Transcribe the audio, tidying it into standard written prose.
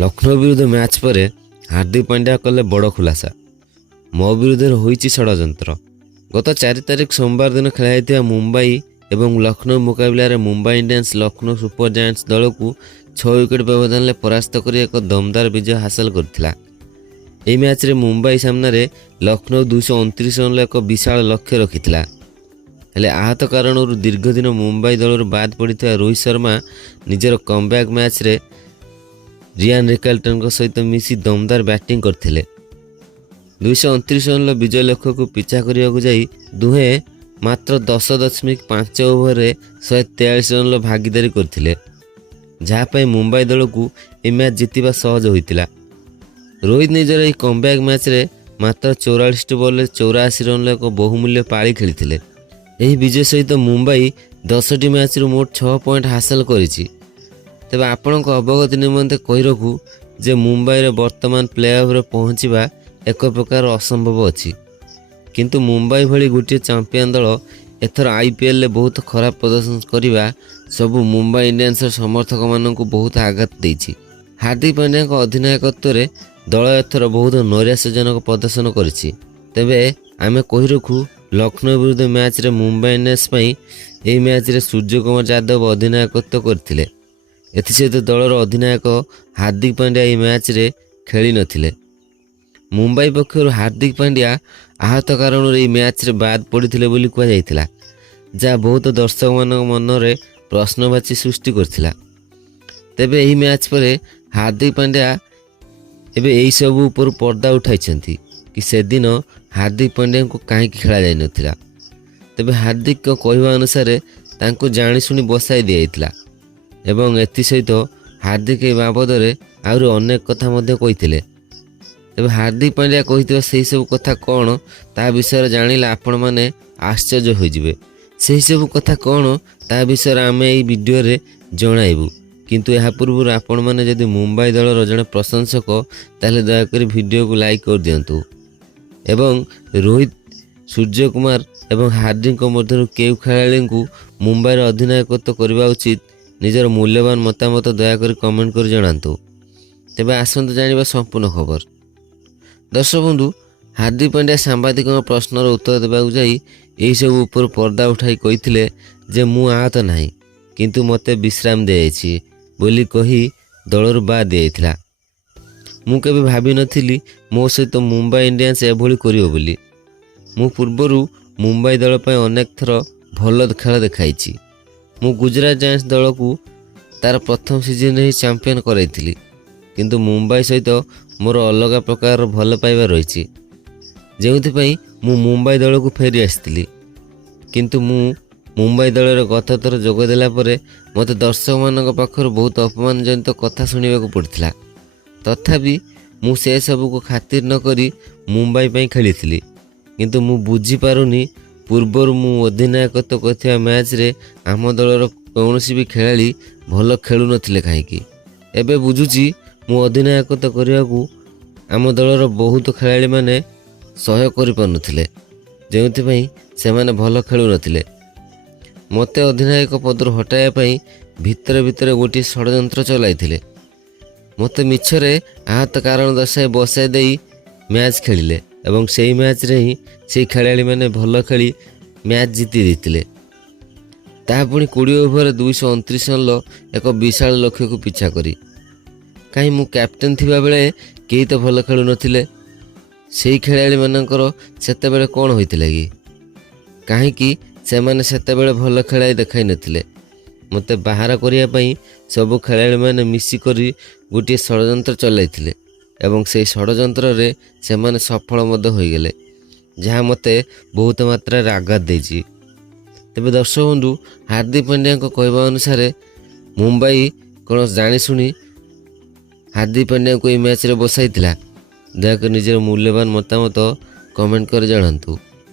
ଲକ୍ଷ୍ନୌ ବିରୁଦ୍ଧ ମ୍ୟାଚ୍ ପରେ ହାର୍ଦ୍ଦିକ ପାଣ୍ଡ୍ୟା କଲେ ବଡ଼ ଖୁଲାସା। ମୋ ବିରୁଦ୍ଧରେ ହୋଇଛି ଷଡ଼ଯନ୍ତ୍ର। ଗତ 4 ତାରିଖ ସୋମବାର ଦିନ ଖେଳାଯାଇଥିବା ମୁମ୍ବାଇ ଏବଂ ଲକ୍ଷ୍ନୌ ମୁକାବିଲାରେ Mumbai Indians Lucknow super Giants ଦଳକୁ 6 ୱିକେଟ୍ ବ୍ୟବଧାନରେ ପରାସ୍ତ କରି ଏକ ଦମଦାର ବିଜୟ ହାସଲ କରିଥିଲା। ଏହି ମ୍ୟାଚ୍ରେ ମୁମ୍ବାଇ ସାମ୍ନାରେ ଲକ୍ଷ୍ନୌ 229 ରନ୍ର ଏକ ବିଶାଳ ଲକ୍ଷ୍ୟ ରଖିଥିଲା। ହେଲେ ଆହତ କାରଣରୁ ଦୀର୍ଘ ଦିନ ମୁମ୍ବାଇ ଦଳରୁ ବାଦ୍ ପଡ଼ିଥିବା ରୋହିତ ଶର୍ମା ନିଜର କମ୍ବ୍ୟାକ୍ ମ୍ୟାଚ୍ରେ ରିଆନ୍ ରିକାର୍ଡଟଙ୍କ ସହିତ ମିଶି ଦମଦାର ବ୍ୟାଟିଂ କରିଥିଲେ। 229 ରନ୍ର ବିଜୟ ଲକ୍ଷ୍ୟକୁ ପିଛା କରିବାକୁ ଯାଇ ଦୁହେଁ ମାତ୍ର 10.5 ଓଭରରେ 143 ରନ୍ର ଭାଗିଦାରୀ କରିଥିଲେ, ଯାହା ପାଇଁ ମୁମ୍ବାଇ ଦଳକୁ ଏହି ମ୍ୟାଚ୍ ଜିତିବା ସହଜ ହୋଇଥିଲା। ରୋହିତ ନିଜର ଏହି କମ୍ବ୍ୟାକ୍ ମ୍ୟାଚ୍ରେ ମାତ୍ର 44 ବଲ୍ରେ 84 ରନ୍ର ଏକ ବହୁମୂଲ୍ୟ ପାଳି ଖେଳିଥିଲେ। ଏହି ବିଜୟ ସହିତ ମୁମ୍ବାଇ 10ଟି ମ୍ୟାଚ୍ରୁ ମୋଟ 6 ପଏଣ୍ଟ ହାସଲ କରିଛି। ତେବେ ଆପଣଙ୍କ ଅବଗତି ନିମନ୍ତେ କହି ରଖୁ ଯେ ମୁମ୍ବାଇର ବର୍ତ୍ତମାନ ପ୍ଲେ ଅଫ୍ରେ ପହଞ୍ଚିବା ଏକ ପ୍ରକାର ଅସମ୍ଭବ ଅଛି। କିନ୍ତୁ ମୁମ୍ବାଇ ଭଳି ଗୋଟିଏ ଚାମ୍ପିୟନ୍ ଦଳ ଏଥର IPLରେ ବହୁତ ଖରାପ ପ୍ରଦର୍ଶନ କରିବା ସବୁ ମୁମ୍ବାଇ ଇଣ୍ଡିଆନ୍ସର ସମର୍ଥକମାନଙ୍କୁ ବହୁତ ଆଘାତ ଦେଇଛି। ହାର୍ଦ୍ଦିକ ପାଣ୍ଡ୍ୟାଙ୍କ ଅଧିନାୟକତ୍ୱରେ ଦଳ ଏଥର ବହୁତ ନୈରାଶ୍ୟଜନକ ପ୍ରଦର୍ଶନ କରିଛି। ତେବେ ଆମେ କହି ରଖୁ ଲକ୍ଷ୍ନୌ ବିରୁଦ୍ଧ ମ୍ୟାଚ୍ରେ ମୁମ୍ବାଇ ଇଣ୍ଡିଆନ୍ସ ପାଇଁ ଏହି ମ୍ୟାଚ୍ରେ ସୂର୍ଯ୍ୟକୁମାର ଯାଦବ ଅଧିନାୟକତ୍ୱ କରିଥିଲେ। ଏଥିସହିତ ଦଳର ଅଧିନାୟକ ହାର୍ଦ୍ଦିକ ପାଣ୍ଡ୍ୟା ଏହି ମ୍ୟାଚ୍ରେ ଖେଳି ନଥିଲେ। ମୁମ୍ବାଇ ପକ୍ଷରୁ ହାର୍ଦ୍ଦିକ ପାଣ୍ଡ୍ୟା ଆହତ କାରଣରୁ ଏହି ମ୍ୟାଚ୍ରେ ବାଦ୍ ପଡ଼ିଥିଲେ ବୋଲି କୁହାଯାଇଥିଲା, ଯାହା ବହୁତ ଦର୍ଶକମାନଙ୍କ ମନରେ ପ୍ରଶ୍ନବାଚୀ ସୃଷ୍ଟି କରିଥିଲା। ତେବେ ଏହି ମ୍ୟାଚ୍ ପରେ ହାର୍ଦ୍ଦିକ ପାଣ୍ଡ୍ୟା ଏବେ ଏହିସବୁ ଉପରୁ ପର୍ଦ୍ଦା ଉଠାଇଛନ୍ତି କି ସେଦିନ ହାର୍ଦ୍ଦିକ ପାଣ୍ଡ୍ୟାଙ୍କୁ କାହିଁକି ଖେଳାଯାଇନଥିଲା। ତେବେ ହାର୍ଦ୍ଦିକଙ୍କ କହିବା ଅନୁସାରେ ତାଙ୍କୁ ଜାଣିଶୁଣି ବସାଇ ଦିଆଯାଇଥିଲା ଏବଂ ଏଥିସହିତ ହାର୍ଦ୍ଦିକ ଏହି ବାବଦରେ ଆହୁରି ଅନେକ କଥା ମଧ୍ୟ କହିଥିଲେ। ତେବେ ହାର୍ଦ୍ଦିକ ପାଣ୍ଡ୍ୟା କହିଥିବା ସେହିସବୁ କଥା କ'ଣ ତାହା ବିଷୟରେ ଜାଣିଲେ ଆପଣମାନେ ଆଶ୍ଚର୍ଯ୍ୟ ହୋଇଯିବେ। ସେହିସବୁ କଥା କ'ଣ ତାହା ବିଷୟରେ ଆମେ ଏହି ଭିଡ଼ିଓରେ ଜଣାଇବୁ। କିନ୍ତୁ ଏହା ପୂର୍ବରୁ ଆପଣମାନେ ଯଦି ମୁମ୍ବାଇ ଦଳର ଜଣେ ପ୍ରଶଂସକ ତାହେଲେ ଦୟାକରି ଭିଡ଼ିଓକୁ ଲାଇକ୍ କରିଦିଅନ୍ତୁ ଏବଂ ରୋହିତ, ସୂର୍ଯ୍ୟକୁମାର ଏବଂ ହାର୍ଦ୍ଦିକଙ୍କ ମଧ୍ୟରୁ କେଉଁ ଖେଳାଳିଙ୍କୁ ମୁମ୍ବାଇର ଅଧିନାୟକତ୍ୱ କରିବା ଉଚିତ ନିଜର ମୂଲ୍ୟବାନ ମତାମତ ଦୟାକରି କମେଣ୍ଟ କରି ଜଣାନ୍ତୁ। ତେବେ ଆସନ୍ତୁ ଜାଣିବା ସମ୍ପୂର୍ଣ୍ଣ ଖବର। ଦର୍ଶକ ବନ୍ଧୁ, ହାର୍ଦ୍ଦିକ ପାଣ୍ଡ୍ୟା ସାମ୍ବାଦିକଙ୍କ ପ୍ରଶ୍ନର ଉତ୍ତର ଦେବାକୁ ଯାଇ ଏହିସବୁ ଉପରୁ ପର୍ଦ୍ଦା ଉଠାଇ କହିଥିଲେ ଯେ ମୁଁ ଆହତ ନାହିଁ, କିନ୍ତୁ ମୋତେ ବିଶ୍ରାମ ଦିଆଯାଇଛି ବୋଲି କହି ଦଳରୁ ବାଦ୍ ଦିଆଯାଇଥିଲା। ମୁଁ କେବେ ଭାବିନଥିଲି ମୋ ସହିତ ମୁମ୍ବାଇ ଇଣ୍ଡିଆନ୍ସ ଏଭଳି କରିବ ବୋଲି। ମୁଁ ପୂର୍ବରୁ ମୁମ୍ବାଇ ଦଳ ପାଇଁ ଅନେକ ଥର ଭଲ ଖେଳ ଦେଖାଇଛି। ମୁଁ ଗୁଜରାଟ ଜାୟାଣ୍ଟସ୍ ଦଳକୁ ତା'ର ପ୍ରଥମ ସିଜନରେ ହିଁ ଚାମ୍ପିୟନ୍ କରାଇଥିଲି, କିନ୍ତୁ ମୁମ୍ବାଇ ସହିତ ମୋର ଅଲଗା ପ୍ରକାରର ଭଲ ପାଇବା ରହିଛି, ଯେଉଁଥିପାଇଁ ମୁଁ ମୁମ୍ବାଇ ଦଳକୁ ଫେରି ଆସିଥିଲି। କିନ୍ତୁ ମୁଁ ମୁମ୍ବାଇ ଦଳରେ ଗତଥର ଯୋଗ ଦେଲା ପରେ ମୋତେ ଦର୍ଶକମାନଙ୍କ ପାଖରୁ ବହୁତ ଅପମାନଜନିତ କଥା ଶୁଣିବାକୁ ପଡ଼ିଥିଲା। ତଥାପି ମୁଁ ସେସବୁକୁ ଖାତିର ନ କରି ମୁମ୍ବାଇ ପାଇଁ ଖେଳିଥିଲି। କିନ୍ତୁ ମୁଁ ବୁଝିପାରୁନି ପୂର୍ବରୁ ମୁଁ ଅଧିନାୟକତ୍ୱ କରିଥିବା ମ୍ୟାଚ୍ରେ ଆମ ଦଳର କୌଣସି ବି ଖେଳାଳି ଭଲ ଖେଳୁନଥିଲେ କାହିଁକି। ଏବେ ବୁଝୁଛି ମୁଁ ଅଧିନାୟକତ୍ୱ କରିବାକୁ ଆମ ଦଳର ବହୁତ ଖେଳାଳିମାନେ ସହ୍ୟ କରିପାରୁନଥିଲେ, ଯେଉଁଥିପାଇଁ ସେମାନେ ଭଲ ଖେଳୁନଥିଲେ। ମୋତେ ଅଧିନାୟକ ପଦରୁ ହଟାଇବା ପାଇଁ ଭିତରେ ଭିତରେ ଗୋଟିଏ ଷଡ଼ଯନ୍ତ୍ର ଚଲାଇଥିଲେ। ମୋତେ ମିଛରେ ଆହତ କାରଣ ଦର୍ଶାଇ ବସାଇ ଦେଇ ମ୍ୟାଚ୍ ଖେଳିଲେ ଏବଂ ସେହି ମ୍ୟାଚ୍ରେ ହିଁ ସେହି ଖେଳାଳିମାନେ ଭଲ ଖେଳି ମ୍ୟାଚ୍ ଜିତି ଦେଇଥିଲେ। ତାହା ପୁଣି 20 ଓଭରରେ 229 ରନ୍ର ଏକ ବିଶାଳ ଲକ୍ଷ୍ୟକୁ ପିଛା କରି। କାହିଁ ମୁଁ କ୍ୟାପ୍ଟେନ୍ ଥିବାବେଳେ କେହି ତ ଭଲ ଖେଳୁନଥିଲେ। ସେହି ଖେଳାଳିମାନଙ୍କର ସେତେବେଳେ କ'ଣ ହୋଇଥିଲା କି? କାହିଁକି ସେମାନେ ସେତେବେଳେ ଭଲ ଖେଳାଇ ଦେଖାଇ ନଥିଲେ? ମୋତେ ବାହାର କରିବା ପାଇଁ ସବୁ ଖେଳାଳିମାନେ ମିଶିକରି ଗୋଟିଏ ଷଡ଼ଯନ୍ତ୍ର ଚଲାଇଥିଲେ ଏବଂ ସେହି ଷଡ଼ଯନ୍ତ୍ରରେ ସେମାନେ ସଫଳ ମଧ୍ୟ ହୋଇଗଲେ, ଯାହା ମୋତେ ବହୁତ ମାତ୍ରାରେ ଆଘାତ ଦେଇଛି। ତେବେ ଦର୍ଶକ ବନ୍ଧୁ, ହାର୍ଦ୍ଦିକ ପାଣ୍ଡ୍ୟାଙ୍କ କହିବା ଅନୁସାରେ ମୁମ୍ବାଇ କ'ଣ ଜାଣିଶୁଣି ହାର୍ଦ୍ଦିକ ପାଣ୍ଡ୍ୟାଙ୍କୁ ଏହି ମ୍ୟାଚ୍ରେ ବସାଇଥିଲା? ଦୟାକରି ନିଜର ମୂଲ୍ୟବାନ ମତାମତ କମେଣ୍ଟ କରି ଜଣାନ୍ତୁ।